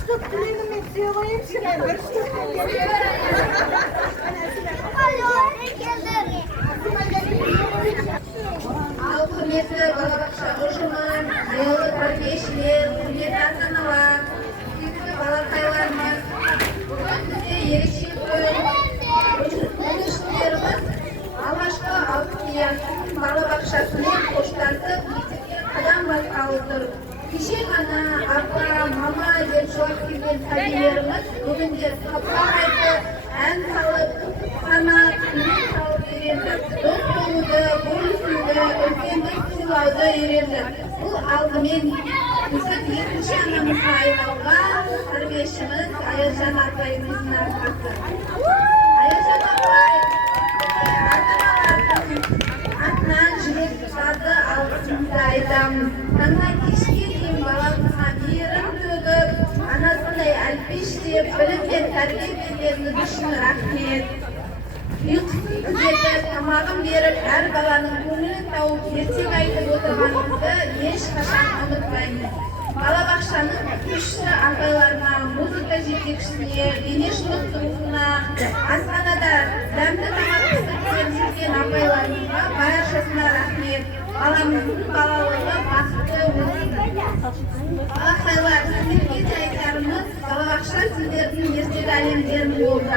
штук тілегіммен сыйлайыншы мен, бір штук. Ал құрметті балабақша ұжымы, зиялы тәрбиешілер, құрметті ата-аналар, сүйікті балақайларымыз, бүгін бізде ерекше той. Бүлдіршіндеріміз алғашқы Алтыниясын балабақшасымен қоштасып, мектепке қадам басқалы тұр. Кеше ғана апа, мама деп жауап берген сәбилеріміз бүгінде сапар айтып, ән салып, қанат, күліп салып үйренді. Дос болуды, бөлісуді, үлкенді сыйлауды үйренді. Бұл алдымен біздің екінші анамызға айналған тәрбиешіміз Аязжан апайымыздың арқасы. Аязжан апай, ата-аналардың атынан жүрек тұтады алғысымызды айтамыз. Таңнан кешке дейін баламызға мейірім төгіп, анасындай әлпештеп, білім мен тәрбие бергеніңіз үшін рахмет. Ұйқысын түзетіп, тамағын беріп, әр баланың көңілін тауып, ертек айтып отырғанымызды ешқашан ұмытпаймыз. Балабақшаның күтушісі апайларына, музыка жетекшісіне, дене шынықтыруына, асханада дәмді тамақ пісіріп жүрген апайларымызға баршасына рахмет. Баламыздың балалығы бақытты өтсін. Балақайлар, сіздерге де айтарымыз, балабақша сіздердің ертегі әлемдерің болды.